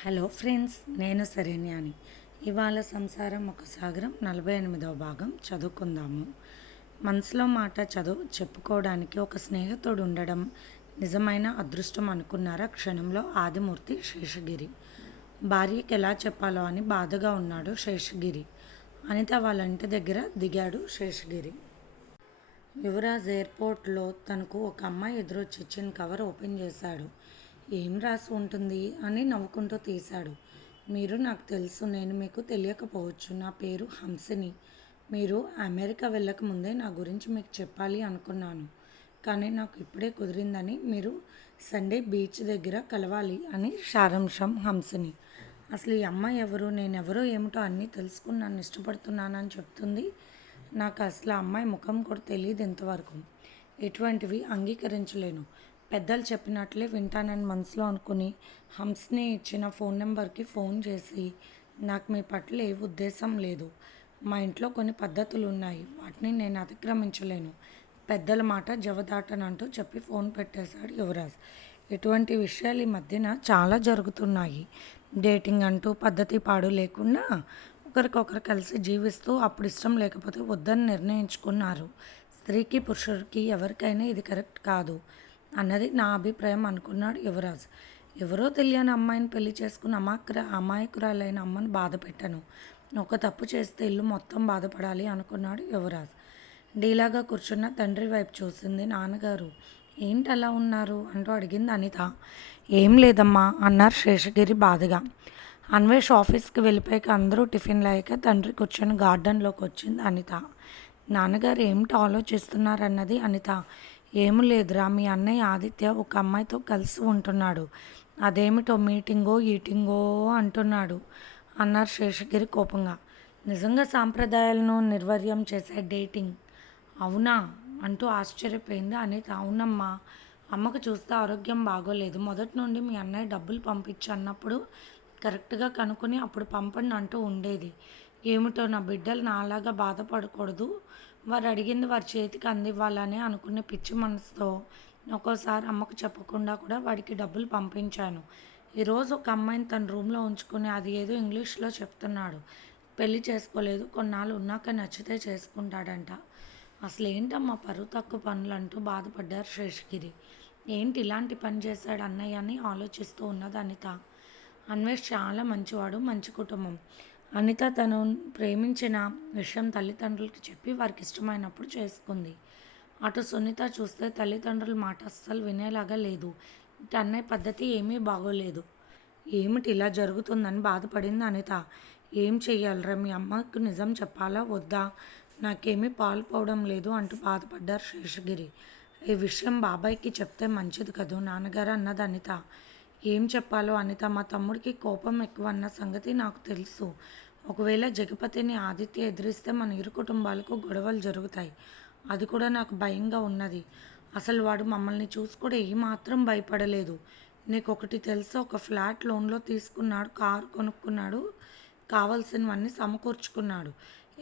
Hello friends, నేను శరణ్యాని. ఇవాళ సంసారం ఒక సాగరం 48వ భాగం చదువుకుందాము. మనసులో మాట చెప్పుకోవడానికి ఒక స్నేహితుడు ఉండడం నిజమైన అదృష్టం అనుకున్నారా క్షణంలో ఆదిమూర్తి శేషగిరి. భార్యకి ఎలా చెప్పాలో అని బాధగా ఉన్నాడు శేషగిరి. అనిత వాళ్ళ ఇంటి దగ్గర దిగాడు శేషగిరి. యువరాజ్ ఎయిర్పోర్ట్లో తనకు ఒక అమ్మాయి ఎదురొచ్చి ఇచ్చిన కవర్ ఓపెన్ చేశాడు. ఏం రాసి ఉంటుంది అని నవ్వుకుంటూ తీశాడు. మీరు నాకు తెలుసు, నేను మీకు తెలియకపోవచ్చు. నా పేరు హంసిని. మీరు అమెరికా వెళ్ళక ముందే నా గురించి మీకు చెప్పాలి అనుకున్నాను, కానీ నాకు ఇప్పుడే కుదిరిందని. మీరు సండే బీచ్ దగ్గర కలవాలి అని సారాంశం హంసిని. అసలు ఈ అమ్మాయి ఎవరు, నేనెవరో ఏమిటో అన్నీ తెలుసుకుని నన్ను ఇష్టపడుతున్నానని చెప్తుంది. నాకు అసలు ఆ అమ్మాయి ముఖం కూడా తెలియదు ఇంతవరకు. ఎటువంటివి అంగీకరించలేను. పెద్దలు చెప్పినట్లే వింటానని మనసులో అనుకుని హంస్ని ఇచ్చిన ఫోన్ నెంబర్కి ఫోన్ చేసి, నాకు మీ పట్ల ఏ ఉద్దేశం లేదు. మా ఇంట్లో కొన్ని పద్ధతులు ఉన్నాయి, వాటిని నేను అతిక్రమించలేను. పెద్దల మాట జవదాటనంటూ చెప్పి ఫోన్ పెట్టేశాడు యువరాజ్. ఇటువంటి విషయాలు ఈ మధ్యన చాలా జరుగుతున్నాయి. డేటింగ్ అంటూ పద్ధతి పాడు లేకుండా ఒకరికొకరు కలిసి జీవిస్తూ అప్పుడు ఇష్టం లేకపోతే వద్దని నిర్ణయించుకున్నారు. స్త్రీకి పురుషుడికి ఎవరికైనా ఇది కరెక్ట్ కాదు అన్నది నా అభిప్రాయం అనుకున్నాడు యువరాజ్. ఎవరో తెలియని అమ్మాయిని పెళ్లి చేసుకుని అమాయకురాలైన అమ్మను బాధ పెట్టను. ఒక తప్పు చేస్తే ఇల్లు మొత్తం బాధపడాలి అనుకున్నాడు యువరాజ్. డీలాగా కూర్చున్న తండ్రి వైపు చూసింది నాన్నగారు. ఏంటి అలా ఉన్నారు అంటూ అడిగింది అనిత. ఏం లేదమ్మా అన్నారు శేషగిరి బాధగా. అన్వేష్ ఆఫీస్కి వెళ్ళిపోయాక అందరూ టిఫిన్లు అయ్యాక తండ్రి కూర్చొని గార్డెన్లోకి వచ్చింది అనిత. నాన్నగారు ఏమిటి ఆలోచిస్తున్నారన్నది అనిత. ఏమి లేదురా, మీ అన్నయ్య ఆదిత్య ఒక అమ్మాయితో కలిసి ఉంటున్నాడు. అదేమిటో మీటింగో ఈటింగో అంటున్నాడు అన్నారు శేషగిరి కోపంగా. నిజంగా సాంప్రదాయాలను నిర్వర్యం చేసే డేటింగ్ అవునా అంటూ ఆశ్చర్యపోయింది అనిత. అవునమ్మా, అమ్మకు చూస్తే ఆరోగ్యం బాగోలేదు. మొదటి నుండి మీ అన్నయ్య డబ్బులు పంపించి అన్నప్పుడు కరెక్ట్గా కనుక్కొని అప్పుడు పంపండి అంటూ ఉండేది. ఏమిటో నా బిడ్డలు నాలాగా బాధపడకూడదు, వారు అడిగింది వారి చేతికి అందివ్వాలని అనుకునే పిచ్చి మనసుతో ఒక్కోసారి అమ్మకు చెప్పకుండా కూడా వాడికి డబ్బులు పంపించాను. ఈరోజు ఒక అమ్మాయిని తన రూమ్లో ఉంచుకొని అది ఏదో ఇంగ్లీష్లో చెప్తున్నాడు. పెళ్లి చేసుకోలేదు, కొన్నాళ్ళు ఉన్నాక నచ్చితే చేసుకుంటాడంట. అసలు ఏంటమ్మా పరువు తక్కువ పనులు అంటూ బాధపడ్డారు శేషగిరి. ఏంటి ఇలాంటి పని చేశాడు అన్నయ్య అని ఆలోచిస్తూ ఉన్నది అనిత. అన్వేష్ చాలా మంచివాడు, మంచి కుటుంబం. అనిత తను ప్రేమించిన విషయం తల్లిదండ్రులకి చెప్పి వారికి ఇష్టమైనప్పుడు చేసుకుంది. అటు సునీత చూస్తే తల్లిదండ్రుల మాట అస్సలు వినేలాగా లేదు. ఇటు అన్నయ్య పద్ధతి ఏమీ బాగోలేదు. ఏమిటి ఇలా జరుగుతుందని బాధపడింది అనిత. ఏం చెయ్యాలరా, మీ అమ్మకు నిజం చెప్పాలా వద్దా, నాకేమీ పాల్పోవడం లేదు అంటూ బాధపడ్డారు శేషగిరి. ఈ విషయం బాబాయ్కి చెప్తే మంచిది కదూ నాన్నగారు అన్నది అనిత. ఏం చెప్పాలో అనిత, మా తమ్ముడికి కోపం ఎక్కువ అన్న సంగతి నాకు తెలుసు. ఒకవేళ జగపతిని ఆదిత్య ఎదిరిస్తే మన ఇరు కుటుంబాలకు గొడవలు జరుగుతాయి. అది కూడా నాకు భయంగా ఉన్నది. అసలు వాడు మమ్మల్ని చూసి కూడా ఏమాత్రం భయపడలేదు. నీకు ఒకటి తెలుసా, ఒక ఫ్లాట్ లోన్లో తీసుకున్నాడు, కారు కొనుక్కున్నాడు, కావాల్సినవన్నీ సమకూర్చుకున్నాడు.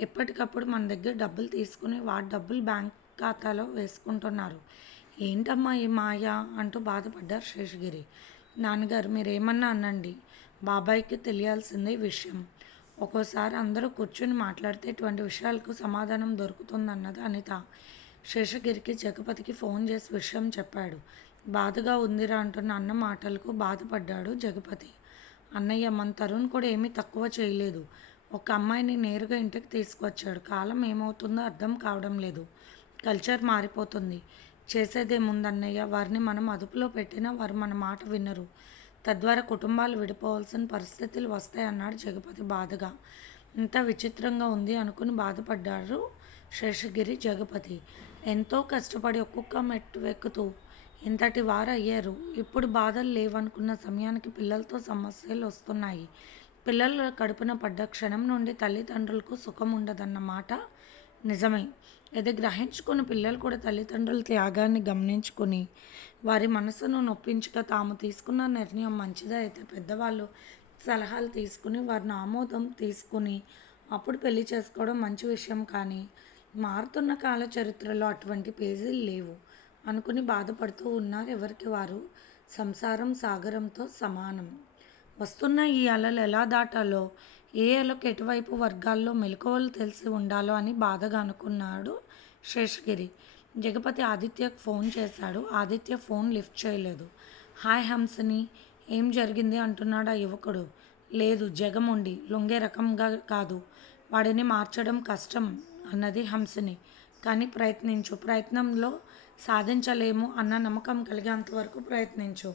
ఎప్పటికప్పుడు మన దగ్గర డబ్బులు తీసుకుని వాడి డబ్బులు బ్యాంక్ ఖాతాలో వేసుకుంటున్నారు. ఏంటమ్మా ఈ మాయ అంటూ బాధపడ్డారు శేషగిరి. నాన్నగారు మీరేమన్నా అనండి, బాబాయ్కి తెలియాల్సిందే విషయం. ఒక్కోసారి అందరూ కూర్చుని మాట్లాడితే ఇటువంటి విషయాలకు సమాధానం దొరుకుతుందన్నది అనిత. శేషగిరికి జగపతికి ఫోన్ చేసి విషయం చెప్పాడు. బాధగా ఉందిరా అంటున్న అన్న మాటలకు బాధపడ్డాడు జగపతి. అన్నయ్య, మన తరుణ్ కూడా ఏమీ తక్కువ చేయలేదు. ఒక అమ్మాయిని నేరుగా ఇంటికి తీసుకొచ్చాడు. కాలం ఏమవుతుందో అర్థం కావడం లేదు. కల్చర్ మారిపోతుంది. చేసేదేముందన్నయ్య, వారిని మనం అదుపులో పెట్టినా వారు మన మాట వినరు. తద్వారా కుటుంబాలు విడిపోవాల్సిన పరిస్థితులు వస్తాయన్నాడు జగపతి బాధగా. ఇంత విచిత్రంగా ఉంది అనుకుని బాధపడ్డారు శేషగిరి. జగపతి ఎంతో కష్టపడి ఒక్కొక్క మెట్టు ఎక్కుతూ ఇంతటి వారు అయ్యారు. ఇప్పుడు బాధలు లేవనుకున్న సమయానికి పిల్లలతో సమస్యలు వస్తున్నాయి. పిల్లల కడుపున పడ్డ క్షణం నుండి తల్లిదండ్రులకు సుఖం ఉండదన్న మాట నిజమే. ఇది గ్రహించుకున్న పిల్లలు కూడా తల్లిదండ్రుల త్యాగాన్ని గమనించుకొని వారి మనసును నొప్పించక తాము తీసుకున్న నిర్ణయం మంచిదే అయితే పెద్దవాళ్ళు సలహాలు తీసుకుని వారిని ఆమోదం తీసుకుని అప్పుడు పెళ్లి చేసుకోవడం మంచి విషయం. కానీ మారుతున్న కాల చరిత్రలో అటువంటి పేజీలు లేవు అనుకుని బాధపడుతూ ఉన్నారు ఎవరికి వారు. సంసారం సాగరంతో సమానం. వస్తున్న ఈ అలలు ఎలా దాటాలో, ఏ అలకు ఎటువైపు వర్గాల్లో మెలకువలు తెలిసి ఉండాలో అని బాధగా అనుకున్నాడు శేషగిరి. జగపతి ఆదిత్యకు ఫోన్ చేశాడు. ఆదిత్య ఫోన్ లిఫ్ట్ చేయలేదు. హాయ్ హంసని, ఏం జరిగింది అంటున్నాడు ఆ యువకుడు. లేదు, జగముండి లొంగే రకంగా కాదు. వాడిని మార్చడం కష్టం అన్నది హంసని. కానీ ప్రయత్నించు, ప్రయత్నంలో సాధించలేము అన్న నమ్మకం కలిగేంత వరకు ప్రయత్నించు.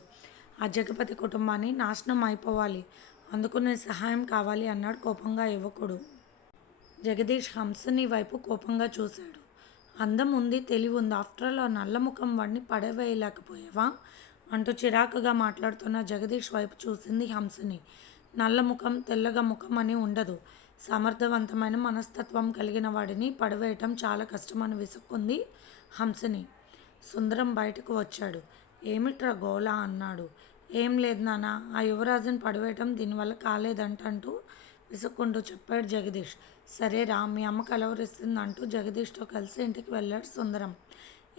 ఆ జగపతి కుటుంబాన్ని నాశనం అయిపోవాలి, అందుకు నీ సహాయం కావాలి అన్నాడు కోపంగా యువకుడు. జగదీష్ హంసని వైపు కోపంగా చూశాడు. అందం ఉంది, తెలివి ఉంది, ఆఫ్టర్ ఆల్ నల్ల ముఖం వాడిని పడవేయలేకపోయావా అంటూ చిరాకుగా మాట్లాడుతున్న జగదీష్ వైపు చూసింది హంసని. నల్ల ముఖం తెల్లగా ముఖం అని ఉండదు. సమర్థవంతమైన మనస్తత్వం కలిగిన వాడిని పడవేయటం చాలా కష్టమని విసుక్కుంది హంసని. సుందరం బయటకు వచ్చాడు. ఏమిట్రా గోలా అన్నాడు. ఏం లేదు నాన్న, ఆ యువరాజుని పడవేయటం దీనివల్ల కాలేదంటూ విసుక్కుంటూ చెప్పాడు జగదీష్. సరేరా, మీ అమ్మ కలవరిస్తుంది అంటూ జగదీష్తో కలిసి ఇంటికి వెళ్ళాడు సుందరం.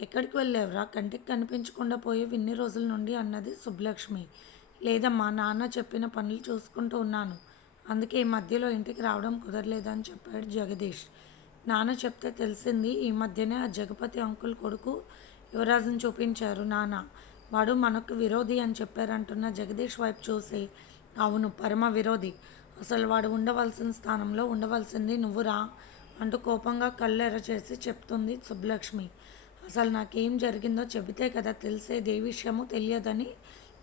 ఎక్కడికి వెళ్ళావురా, కంటికి కనిపించకుండా పోయి ఇన్ని రోజుల నుండి అన్నది సుబ్బలక్ష్మి. లేదమ్మా, నాన్న చెప్పిన పనులు చూసుకుంటూ ఉన్నాను, అందుకే ఈ మధ్యలో ఇంటికి రావడం కుదరలేదని చెప్పాడు జగదీష్. నాన్న చెప్తే తెలిసింది, ఈ మధ్యనే ఆ జగపతి అంకుల్ కొడుకు యువరాజుని చూపించారు నాన్న, వాడు మనకు విరోధి అని చెప్పారంటున్న జగదీష్ వైపు చూసి, అవును, పరమ విరోధి. అసలు వాడు ఉండవలసిన స్థానంలో ఉండవలసింది నువ్వురా అంటూ కోపంగా కళ్ళెర్ర చేసి చెప్తుంది సుబ్బలక్ష్మి. అసలు నాకేం జరిగిందో చెబితే కదా తెలిసేది, ఏ విషయమూ తెలియదని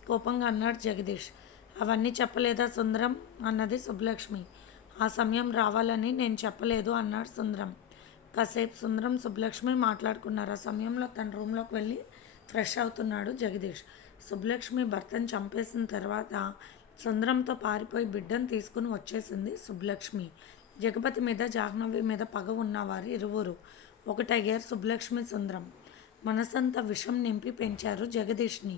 కోపంగా అన్నాడు జగదీష్. అవన్నీ చెప్పలేదా సుందరం అన్నది సుబ్బలక్ష్మి. ఆ సమయం రావాలని నేను చెప్పలేదు అన్నాడు సుందరం. కాసేపు సుందరం సుబ్బలక్ష్మి మాట్లాడుకున్నారు. ఆ సమయంలో తన రూమ్లోకి వెళ్ళి ఫ్రెష్ అవుతున్నాడు జగదీష్. సుబ్బలక్ష్మి భర్తను చంపేసిన తర్వాత సుందరంతో పారిపోయి బిడ్డను తీసుకుని వచ్చేసింది సుబ్బలక్ష్మి. జగపతి మీద జాహ్నవి మీద పగ ఉన్నవారు ఇరువురు ఒకటయ్యారు సుబ్బలక్ష్మి సుందరం. మనసంతా విషం నింపి పెంచారు జగదీష్ని.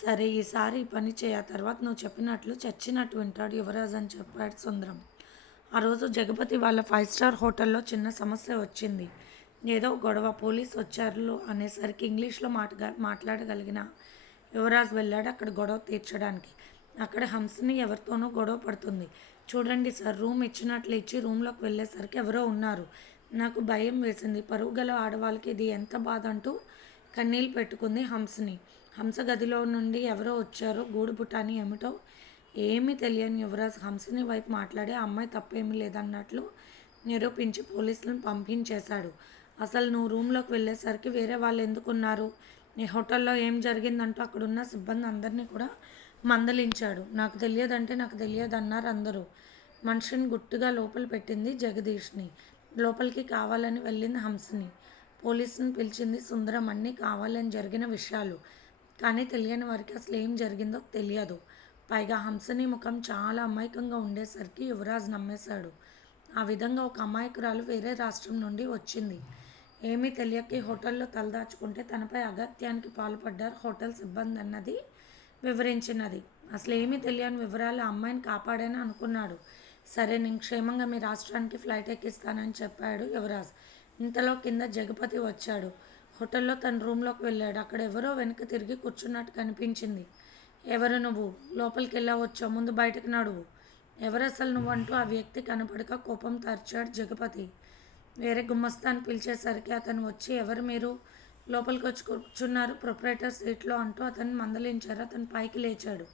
సరే, ఈసారి ఈ పని చేయ, తర్వాత నువ్వు చెప్పినట్లు చచ్చినట్టు వింటాడు యువరాజ్ అని చెప్పాడు సుందరం. ఆ రోజు జగపతి వాళ్ళ 5 స్టార్ హోటల్లో చిన్న సమస్య వచ్చింది. ఏదో గొడవ, పోలీసు వచ్చారు అనేసరికి ఇంగ్లీష్లో మాట్లాడగలిగిన యువరాజ్ వెళ్ళాడు అక్కడ గొడవ తీర్చడానికి. అక్కడ హంసని ఎవరితోనో గొడవ పడుతుంది. చూడండి సార్, రూమ్ ఇచ్చినట్లు ఇచ్చి రూమ్లోకి వెళ్ళేసరికి ఎవరో ఉన్నారు. నాకు భయం వేసింది. పరువు గల ఆడవాళ్ళకి ఇది ఎంత బాధ అంటూ కన్నీళ్ళు పెట్టుకుంది హంసని. హంస గదిలో నుండి ఎవరో వచ్చారో, గూడుపుటాని ఏమిటో ఏమీ తెలియని యువరాజ్ హంసని వైపు మాట్లాడి ఆ అమ్మాయి తప్పేమీ లేదన్నట్లు నిరూపించి పోలీసులను పంపించేశాడు. అసలు నువ్వు రూమ్లోకి వెళ్ళేసరికి వేరే వాళ్ళు ఎందుకున్నారు, నీ హోటల్లో ఏం జరిగిందంటూ అక్కడున్న సిబ్బంది అందరినీ కూడా మందలించాడు. నాకు తెలియదంటే నాకు తెలియదు అన్నారు అందరూ. మనిషిని గుట్టుగా లోపల పెట్టింది జగదీష్ని. లోపలికి కావాలని వెళ్ళింది హంసని. పోలీసుని పిలిచింది సుందరం. అన్నీ కావాలని జరిగిన విషయాలు, కానీ తెలియని వారికి అసలు ఏం జరిగిందో తెలియదు. పైగా హంసని ముఖం చాలా అమాయకంగా ఉండేసరికి యువరాజ్ నమ్మేశాడు. ఆ విధంగా ఒక అమాయకురాలు వేరే రాష్ట్రం నుండి వచ్చింది. ఏమీ తెలియక హోటల్లో తలదాచుకుంటే తనపై అగత్యానికి పాల్పడ్డారు హోటల్ సిబ్బంది అన్నది వివరించినది. అసలు ఏమీ తెలియని వివరాలు ఆ అమ్మాయిని కాపాడని అనుకున్నాడు. సరే, నేను క్షేమంగా మీ రాష్ట్రానికి ఫ్లైట్ ఎక్కిస్తానని చెప్పాడు యువరాజ్. ఇంతలో కింద జగపతి వచ్చాడు. హోటల్లో తన రూమ్లోకి వెళ్ళాడు. అక్కడ ఎవరో వెనక తిరిగి కూర్చున్నట్టు కనిపించింది. ఎవరు నువ్వు, లోపలికి వెళ్ళా వచ్చావు, ముందు బయటకు నడువు, ఎవరు అసలు నువ్వు అంటూ ఆ వ్యక్తి కనపడక కోపం తర్చాడు జగపతి. వేరే గుమ్మస్తాన్ని పిలిచేసరికి అతను వచ్చి, ఎవరు మీరు, లోపలికి వచ్చి కూర్చున్నారు ప్రొపరేటర్ సీట్లో అంటూ అతన్ని మందలించారు. అతను పైకి లేచాడు.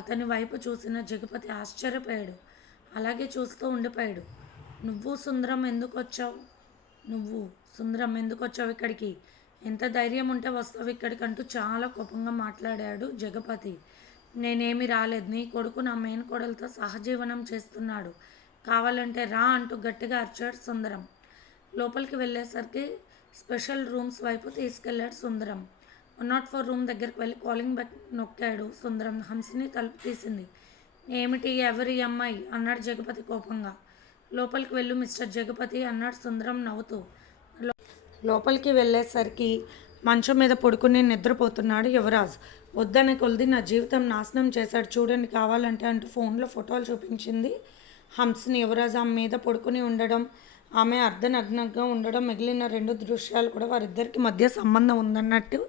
అతని వైపు చూసిన జగపతి ఆశ్చర్యపోయాడు. అలాగే చూస్తూ ఉండిపోయాడు. నువ్వు సుందరం ఎందుకు వచ్చావు ఇక్కడికి, ఎంత ధైర్యం ఉంటే వస్తావు ఇక్కడికంటూ చాలా కోపంగా మాట్లాడాడు జగపతి. నేనేమీ రాలేదు, నీ కొడుకు నా మేనకోడలతో సహజీవనం చేస్తున్నాడు, కావాలంటే రా అంటూ గట్టిగా అరిచాడు సుందరం. లోపలికి వెళ్ళేసరికి స్పెషల్ రూమ్స్ వైపు తీసుకెళ్లాడు సుందరం. 104 రూమ్ దగ్గరికి వెళ్ళి కాలింగ్ బెల్ నొక్కాడు సుందరం. హంసని తలుపు తీసింది. ఏమిటి, ఎవరి అమ్మాయి అన్నాడు జగపతి కోపంగా. లోపలికి వెళ్ళు మిస్టర్ జగపతి అన్నాడు సుందరం నవ్వుతూ. లోపలికి వెళ్ళేసరికి మంచం మీద పడుకుని నిద్రపోతున్నాడు యువరాజ్. వద్దనే కొలిది నా జీవితం నాశనం చేశాడు, చూడండి కావాలంటే అంటూ ఫోన్లో ఫోటోలు చూపించింది హంసని. యువరాజ్ ఆమె మీద పడుకుని ఉండడం, ఆమె అర్ధనగ్నంగా ఉండడం, మిగిలిన 2 దృశ్యాలు కూడా వారిద్దరికి మధ్య సంబంధం ఉందన్నట్టు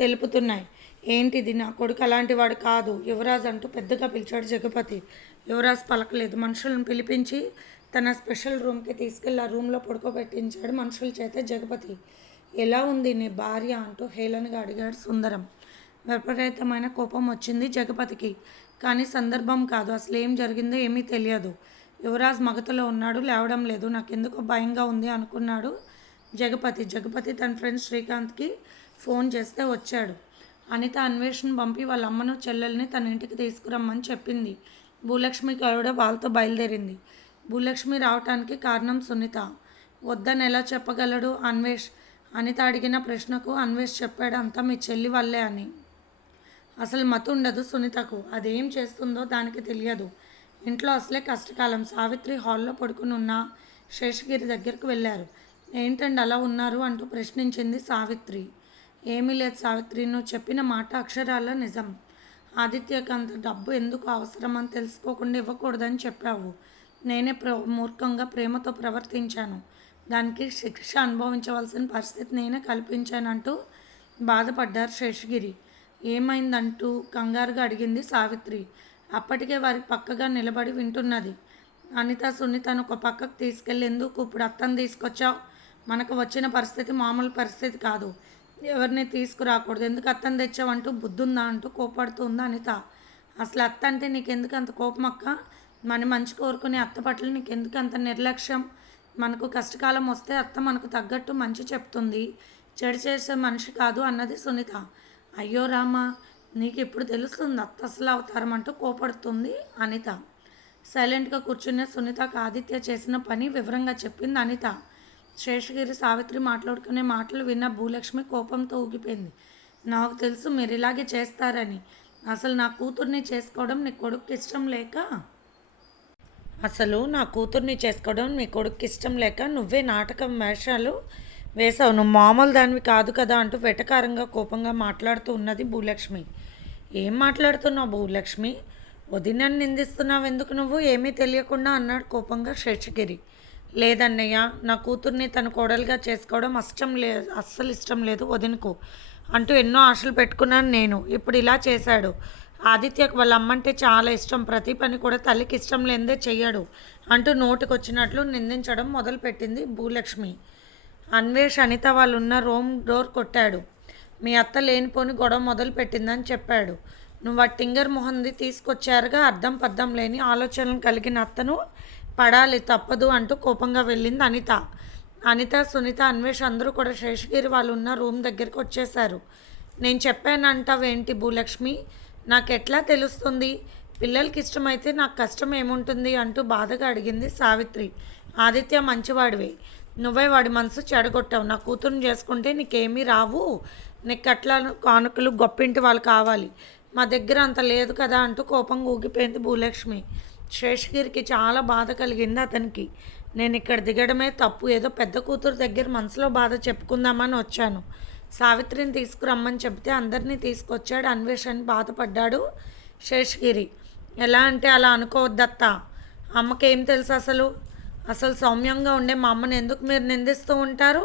తెలుపుతున్నాయి. ఏంటిది, నా కొడుకు అలాంటి వాడు కాదు యువరాజ్ అంటూ పెద్దగా పిలిచాడు జగపతి. యువరాజ్ పలకలేదు. మనుషులను పిలిపించి తన స్పెషల్ రూమ్కి తీసుకెళ్ళి ఆ రూమ్లో పడుకోబెట్టించాడు మనుషుల చేత జగపతి. ఎలా ఉంది నీ భార్య అంటూ హేళనగా అడిగాడు సుందరం. విపరీతమైన కోపం వచ్చింది జగపతికి. కానీ సందర్భం కాదు, అసలు ఏం జరిగిందో ఏమీ తెలియదు. యువరాజ్ మగతలో ఉన్నాడు, లేవడం లేదు. నాకెందుకో భయంగా ఉంది అనుకున్నాడు జగపతి తన ఫ్రెండ్ శ్రీకాంత్కి ఫోన్ చేస్తే వచ్చాడు. అనిత అన్వేషణ పంపి వాళ్ళ అమ్మను చెల్లెల్ని తన ఇంటికి తీసుకురమ్మని చెప్పింది. భూలక్ష్మి కూడా వాళ్ళతో బయలుదేరింది. భూలక్ష్మి రావటానికి కారణం సునీత. వద్దని ఎలా చెప్పగలడు అన్వేష్? అనిత అడిగిన ప్రశ్నకు అన్వేష్ చెప్పాడు అంతా మీ చెల్లి వల్లే అని. అసలు మతి ఉండదు సునీతకు. అదేం చేస్తుందో దానికి తెలియదు. ఇంట్లో అసలే కష్టకాలం. సావిత్రి హాల్లో పడుకుని ఉన్న శేషగిరి దగ్గరకు వెళ్ళారు. ఏంటండి అలా ఉన్నారు అంటూ ప్రశ్నించింది సావిత్రి. ఏమీ లేదు సావిత్రి, నువ్వు చెప్పిన మాట అక్షరాల నిజం. ఆదిత్యకు అంత డబ్బు ఎందుకు అవసరమని తెలుసుకోకుండా ఇవ్వకూడదని చెప్పావు. నేనే మూర్ఖంగా ప్రేమతో ప్రవర్తించాను. దానికి శిక్ష అనుభవించవలసిన పరిస్థితి నేనే కల్పించానంటూ బాధపడ్డారు శేషగిరి. ఏమైందంటూ కంగారుగా అడిగింది సావిత్రి. అప్పటికే వారి పక్కగా నిలబడి వింటున్నది. అనిత సునీతను ఒక పక్కకు తీసుకెళ్ళేందుకు ఇప్పుడు అత్తను తీసుకొచ్చావు. మనకు వచ్చిన పరిస్థితి మామూలు పరిస్థితి కాదు. ఎవరిని తీసుకురాకూడదు. ఎందుకు అత్తను తెచ్చావంటూ బుద్ధుందా అంటూ కోపడుతుంది అనిత. అసలు అత్త అంటే నీకెందుకు అంత కోపం అక్క? మన మంచి కోరుకునే అత్త పట్ల నీకెందుకు అంత నిర్లక్ష్యం? మనకు కష్టకాలం వస్తే అత్త మనకు తగ్గట్టు మంచి చెప్తుంది, చెడు చేసే మనిషి కాదు అన్నది సునీత. అయ్యో రామా, నీకు ఇప్పుడు తెలుస్తుంది అత్త అసలు అవతారం అంటూ కోపడుతుంది అనిత. సైలెంట్గా కూర్చునే సునీతకు ఆదిత్య చేసిన పని వివరంగా చెప్పింది అనిత. శేషగిరి సావిత్రి మాట్లాడుకునే మాటలు విన్న భూలక్ష్మి కోపంతో ఊగిపోయింది. నాకు తెలుసు మీరు ఇలాగే చేస్తారని. అసలు నా కూతుర్ని చేసుకోవడం నీ కొడుకు ఇష్టం లేక నువ్వే నాటకం వేషాలు వేసావు. నువ్వు మామూలు దానివి కాదు కదా అంటూ వెటకారంగా కోపంగా మాట్లాడుతూ ఉన్నది భూలక్ష్మి. ఏం మాట్లాడుతున్నావు భూలక్ష్మి? వదినని నిందిస్తున్నావు ఎందుకు నువ్వు? ఏమీ తెలియకుండా అన్నాడు కోపంగా శేషగిరి. లేదన్నయ్య, నా కూతుర్ని తన కోడలుగా చేసుకోవడం అస్సలు ఇష్టం లేదు వదినకు అంటూ ఎన్నో ఆశలు పెట్టుకున్నాను నేను. ఇప్పుడు ఇలా చేశాడు. ఆదిత్యకు వాళ్ళ అమ్మంటే చాలా ఇష్టం. ప్రతి పని కూడా తల్లికి ఇష్టం లేనిదే చెయ్యడు అంటూ నోటికొచ్చినట్లు నిందించడం మొదలుపెట్టింది భూలక్ష్మి. అన్వేష్ అనిత వాళ్ళు ఉన్న రూమ్ డోర్ కొట్టాడు. మీ అత్త లేనిపోని గొడవ మొదలు పెట్టిందని చెప్పాడు. నువ్వు ఆ టింగర్ మొహంది తీసుకొచ్చారుగా. అర్థం పద్దం లేని ఆలోచనలు కలిగిన అత్తను పడాలి తప్పదు అంటూ కోపంగా వెళ్ళింది అనిత, సునీత, అన్వేష్ అందరూ కూడా శేషగిరి వాళ్ళు ఉన్న రూమ్ దగ్గరికి వచ్చేశారు. నేను చెప్పానంటావేంటి భూలక్ష్మి? నాకెట్లా తెలుస్తుంది? పిల్లలకి ఇష్టమైతే నాకు కష్టం ఏముంటుంది అంటూ బాధగా అడిగింది సావిత్రి. ఆదిత్య మంచివాడివే, నువ్వే వాడి మనసు చెడగొట్టావు. నా కూతురుని చేసుకుంటే నీకేమీ రావు. నీకు అట్లా కానుకలు గొప్పింటి వాళ్ళు కావాలి. మా దగ్గర అంత లేదు కదా అంటూ కోపంగా ఊగిపోయింది భూలక్ష్మి. శేషగిరికి చాలా బాధ కలిగింది అతనికి. నేను ఇక్కడ దిగడమే తప్పు. ఏదో పెద్ద కూతురు దగ్గర మనసులో బాధ చెప్పుకుందామని వచ్చాను. సావిత్రిని తీసుకురమ్మని చెబితే అందరినీ తీసుకొచ్చాడు అన్వేష్ అని బాధపడ్డాడు శేషగిరి. ఎలా అంటే అలా అనుకోవద్దత్తా. అమ్మకేం తెలుసు అసలు సౌమ్యంగా ఉండే మా అమ్మని ఎందుకు మీరు నిందిస్తూ ఉంటారు?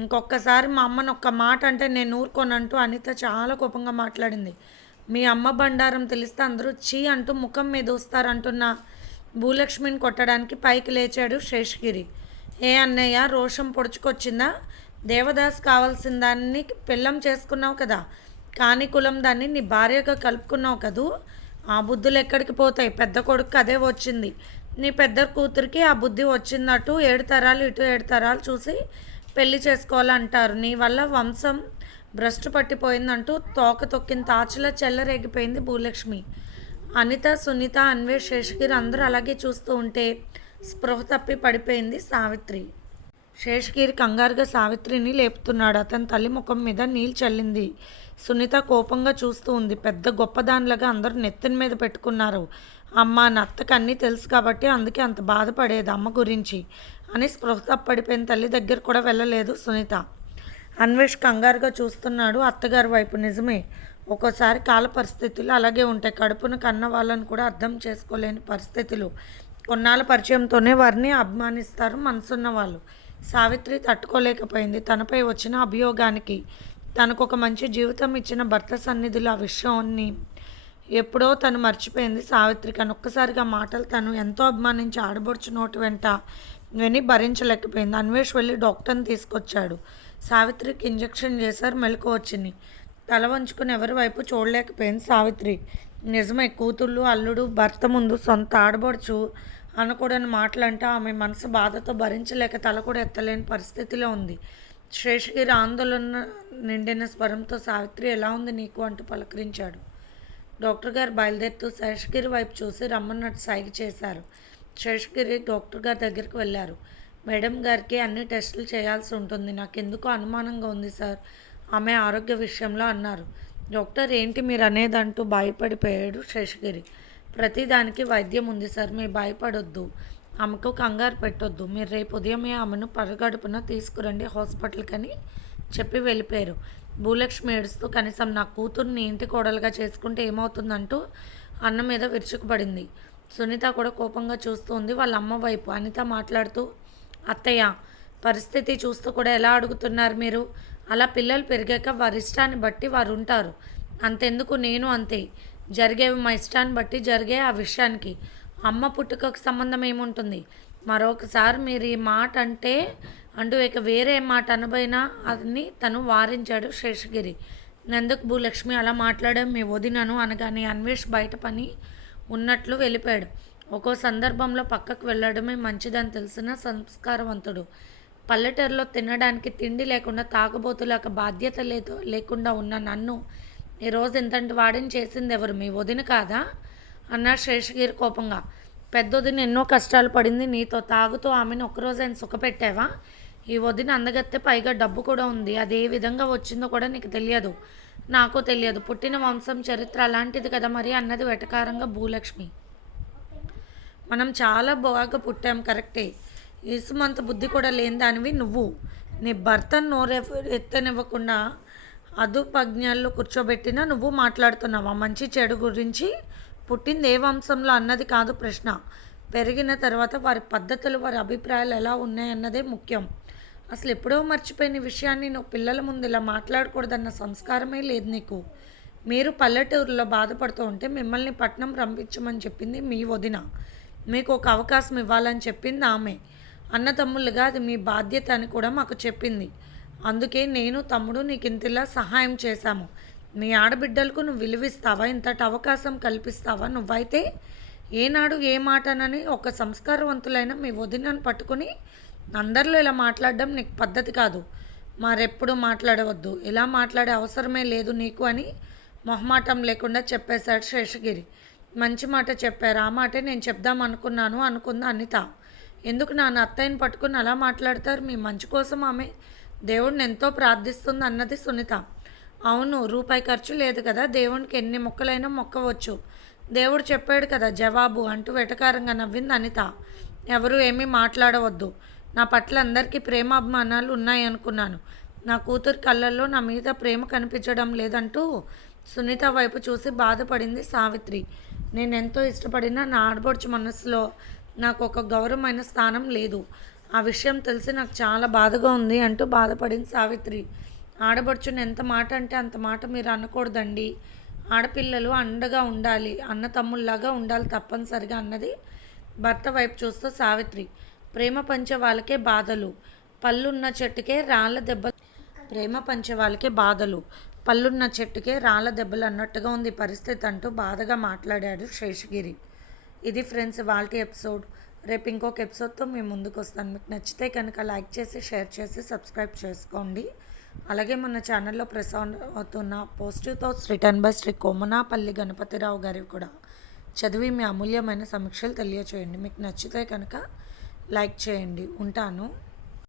ఇంకొకసారి మా అమ్మని ఒక్క మాట అంటే నేను ఊరుకోనంటూ అనిత చాలా కోపంగా మాట్లాడింది. మీ అమ్మ బండారం తెలిస్తే అందరూ చీ అంటూ ముఖం మీద వస్తారంటున్న భూలక్ష్మిని కొట్టడానికి పైకి లేచాడు శేషగిరి. ఏ అన్నయ్య, రోషం పొడుచుకొచ్చిందా? దేవదాస్ కావాల్సిన దాన్ని పెళ్ళం చేసుకున్నావు కదా, కాని కులం దాన్ని నీ భార్యగా కలుపుకున్నావు కదూ. ఆ బుద్ధులు ఎక్కడికి పోతాయి? పెద్ద కొడుకు అదే వచ్చింది. నీ పెద్ద కూతురికి ఆ బుద్ధి వచ్చిందట్టు 7 తరాలు ఇటు 7 తరాలు చూసి పెళ్లి చేసుకోవాలంటారు. నీ వల్ల వంశం భ్రష్టు పట్టిపోయిందంటూ తోక తొక్కిన తాచులా చెల్లరేగిపోయింది భూలక్ష్మి. అనిత, సునీత, అన్వేష్, శేషగిరి అందరూ అలాగే చూస్తూ ఉంటే స్పృహ తప్పి పడిపోయింది సావిత్రి. శేషగిరి కంగారుగా సావిత్రిని లేపుతున్నాడు. అతని తల్లి ముఖం మీద నీళ్ళు చల్లింది. సునీత కోపంగా చూస్తూ ఉంది. పెద్ద గొప్పదానిలాగా అందరూ నెత్తిన మీద పెట్టుకున్నారు. అమ్మ, నా అత్తకు అన్నీ తెలుసు కాబట్టి అందుకే అంత బాధపడేది అమ్మ గురించి అని స్పృహ తప్పడిపోయిన తల్లి దగ్గర కూడా వెళ్ళలేదు సునీత. అన్వేష్ కంగారుగా చూస్తున్నాడు అత్తగారి వైపు. నిజమే, ఒక్కోసారి కాల పరిస్థితులు అలాగే ఉంటాయి. కడుపున కన్న వాళ్ళని కూడా అర్థం చేసుకోలేని పరిస్థితులు. కొన్నాళ్ళ పరిచయంతోనే వారిని అభిమానిస్తారు మనసున్న వాళ్ళు. సావిత్రి తట్టుకోలేకపోయింది. తనపై వచ్చిన అభియోగానికి తనకొక మంచి జీవితం ఇచ్చిన భర్త సన్నిధిలో ఆ విషయాన్ని ఎప్పుడో తను మర్చిపోయింది సావిత్రి. కానీ ఒక్కసారిగా మాటలు తను ఎంతో అభిమానించి ఆడబడుచు నోటి వెంట విని భరించలేకపోయింది. అన్వేష్ వెళ్ళి డాక్టర్ని తీసుకొచ్చాడు. సావిత్రికి ఇంజెక్షన్ చేశారు. మెలకు వచ్చింది. తల వంచుకుని ఎవరి వైపు చూడలేకపోయింది సావిత్రి. నిజమే, కూతుళ్ళు అల్లుడు భర్త ముందు సొంత ఆడబడుచు అనకూడని మాటలంటే ఆమె మనసు బాధతో భరించలేక తల కూడా ఎత్తలేని పరిస్థితిలో ఉంది. శేషగిరి ఆందోళన నిండిన స్వరంతో సావిత్రి ఎలా ఉంది నీకు అంటూ పలకరించాడు. డాక్టర్ గారు బయలుదేరుతూ శేషగిరి వైపు చూసి రమ్మన్నట్టు సైగ చేశారు. శేషగిరి డాక్టర్ గారి దగ్గరికి వెళ్ళారు. మేడం గారికి అన్ని టెస్టులు చేయాల్సి ఉంటుంది, నాకెందుకో అనుమానంగా ఉంది సార్ ఆమె ఆరోగ్య విషయంలో అన్నారు. డాక్టర్ ఏంటి మీరు అనేదంటూ భయపడిపోయాడు శేషగిరి. ప్రతిదానికి వైద్యం ఉంది సార్, మీరు భయపడొద్దు, ఆమెకు కంగారు పెట్టొద్దు, మీరు రేపు ఉదయమే ఆమెను పరగడుపున తీసుకురండి హాస్పిటల్కి అని చెప్పి వెళ్ళిపోయారు. భూలక్ష్మి ఏడుస్తూ కనీసం నా కూతుర్ని ఇంటి కోడలుగా చేసుకుంటే ఏమవుతుందంటూ అన్న మీద విరుచుకుపడింది. సునీత కూడా కోపంగా చూస్తూ ఉంది వాళ్ళ అమ్మ వైపు. అనిత మాట్లాడుతూ అత్తయ్య పరిస్థితి చూస్తూ కూడా ఎలా అడుగుతున్నారు మీరు? అలా పిల్లలు పెరిగాక వారి ఇష్టాన్ని బట్టి వారు ఉంటారు, అంతెందుకు నేను అంతే. జరిగేవి మా ఇష్టాన్ని బట్టి జరిగే ఆ విషయానికి అమ్మ పుట్టుకకు సంబంధం ఏముంటుంది? మరొకసారి మీరు ఈ మాట అంటూ ఇక వేరే మాట అనబోయినా అని తను వారించాడు శేషగిరి. ఎందుకు భూలక్ష్మి అలా మాట్లాడాం మీ వదినను అనగానే అన్వేష్ బయట పని ఉన్నట్లు వెళ్ళిపోయాడు. ఒక్కో సందర్భంలో పక్కకు వెళ్ళడమే మంచిదని తెలిసిన సంస్కారవంతుడు. పల్లెటూరులో తినడానికి తిండి లేకుండా తాగుబోతులాక బాధ్యత లేకుండా ఉన్న నన్ను ఈరోజు ఇంతటి వాడిని చేసింది ఎవరు? మీ వదిన కాదా అన్నాడు శేషగిరి కోపంగా. పెద్దొదిన ఎన్నో కష్టాలు పడింది నీతో, తాగుతూ ఆమెను ఒక్కరోజు ఆయన సుఖపెట్టావా? ఈ వదిన అందగత్తే, పైగా డబ్బు కూడా ఉంది, అది ఏ విధంగా వచ్చిందో కూడా నీకు తెలియదు, నాకు తెలియదు. పుట్టిన వంశం చరిత్ర అలాంటిది కదా మరి అన్నది వెటకారంగా భూలక్ష్మి. మనం చాలా బాగా పుట్టాం కరెక్టే, ఇసుమంత బుద్ధి కూడా లేని దానివి నువ్వు. నీ భర్తను ఎత్తనివ్వకుండా అదుపజ్ఞాల్లో కూర్చోబెట్టినా నువ్వు మాట్లాడుతున్నావా మంచి చెడు గురించి? పుట్టింది ఏ వంశంలో అన్నది కాదు ప్రశ్న, పెరిగిన తర్వాత వారి పద్ధతులు వారి అభిప్రాయాలు ఎలా ఉన్నాయన్నదే ముఖ్యం. అసలు ఎప్పుడో మర్చిపోయిన విషయాన్ని నువ్వు పిల్లల ముందు ఇలా మాట్లాడకూడదన్న సంస్కారమే లేదు నీకు. మీరు పల్లెటూరులో బాధపడుతూ ఉంటే మిమ్మల్ని పట్నం పంపించమని చెప్పింది మీ వదిన, మీకు ఒక అవకాశం ఇవ్వాలని చెప్పింది ఆమె. అన్నతమ్ముళ్ళుగా అది మీ బాధ్యత అని కూడా మాకు చెప్పింది. అందుకే నేను తమ్ముడు నీకు ఇంతలా సహాయం చేశాము. మీ ఆడబిడ్డలకు నువ్వు విలువిస్తావా? ఇంతటి అవకాశం కల్పిస్తావా? నువ్వైతే ఏనాడు ఏ మాటనని ఒక సంస్కారవంతులైన మీ వదినను పట్టుకుని అందరిలో ఇలా మాట్లాడడం నీకు పద్ధతి కాదు. మరెప్పుడు మాట్లాడవద్దు, ఇలా మాట్లాడే అవసరమే లేదు నీకు అని మొహమాటం లేకుండా చెప్పేశాడు శేషగిరి. మంచి మాట చెప్పారు, ఆ మాటే నేను చెప్దాం అనుకున్నాను అనుకుంది అనిత. ఎందుకు నాన్న అత్తయ్యని పట్టుకుని అలా మాట్లాడతారు? మీ మంచి కోసం ఆమె దేవుడిని ఎంతో ప్రార్థిస్తుంది అన్నది సునీత. అవును, రూపాయి ఖర్చు లేదు కదా, దేవునికి ఎన్ని మొక్కలైనా మొక్కవచ్చు, దేవుడు చెప్పాడు కదా జవాబు అంటూ వెటకారంగా నవ్వింది అనిత. ఎవరు ఏమీ మాట్లాడవద్దు, నా పట్ల అందరికీ ప్రేమాభిమానాలు ఉన్నాయనుకున్నాను, నా కూతురు కళ్ళల్లో నా మీద ప్రేమ కనిపించడం లేదంటూ సునీత వైపు చూసి బాధపడింది సావిత్రి. నేనెంతో ఇష్టపడిన నా ఆడబడుచు మనసులో నాకు ఒక గౌరవమైన స్థానం లేదు, ఆ విషయం తెలిసి నాకు చాలా బాధగా ఉంది అంటూ బాధపడింది సావిత్రి. ఆడబడుచుని ఎంత మాట అంటే అంత మాట మీరు అనకూడదండి, ఆడపిల్లలు అండగా ఉండాలి, అన్న తమ్ముళ్ళలాగా ఉండాలి తప్పనిసరిగా అన్నది భర్త వైపు చూస్తూ సావిత్రి. ప్రేమ పంచే వాళ్ళకే బాధలు, పళ్ళున్న చెట్టుకే రాళ్ళ దెబ్బలు. ప్రేమ పంచే వాళ్ళకే బాధలు, పళ్ళున్న చెట్టుకే రాళ్ళ దెబ్బలు అన్నట్టుగా ఉంది పరిస్థితి అంటూ బాధగా మాట్లాడాడు శేషగిరి. ఇది ఫ్రెండ్స్ వాళ్ళ ఎపిసోడ్. రేపు ఇంకొక ఎపిసోడ్తో మేము ముందుకు వస్తాను. మీకు నచ్చితే కనుక లైక్ చేసి షేర్ చేసి సబ్స్క్రైబ్ చేసుకోండి. అలాగే మన ఛానల్లో ప్రసారం అవుతున్న positive thoughts written by Shri Komanapalli Ganapathirao గారికి కూడా చదివి మీ అమూల్యమైన సమీక్షలు తెలియచేయండి. మీకు నచ్చితే కనుక లైక్ చేయండి. ఉంటాను.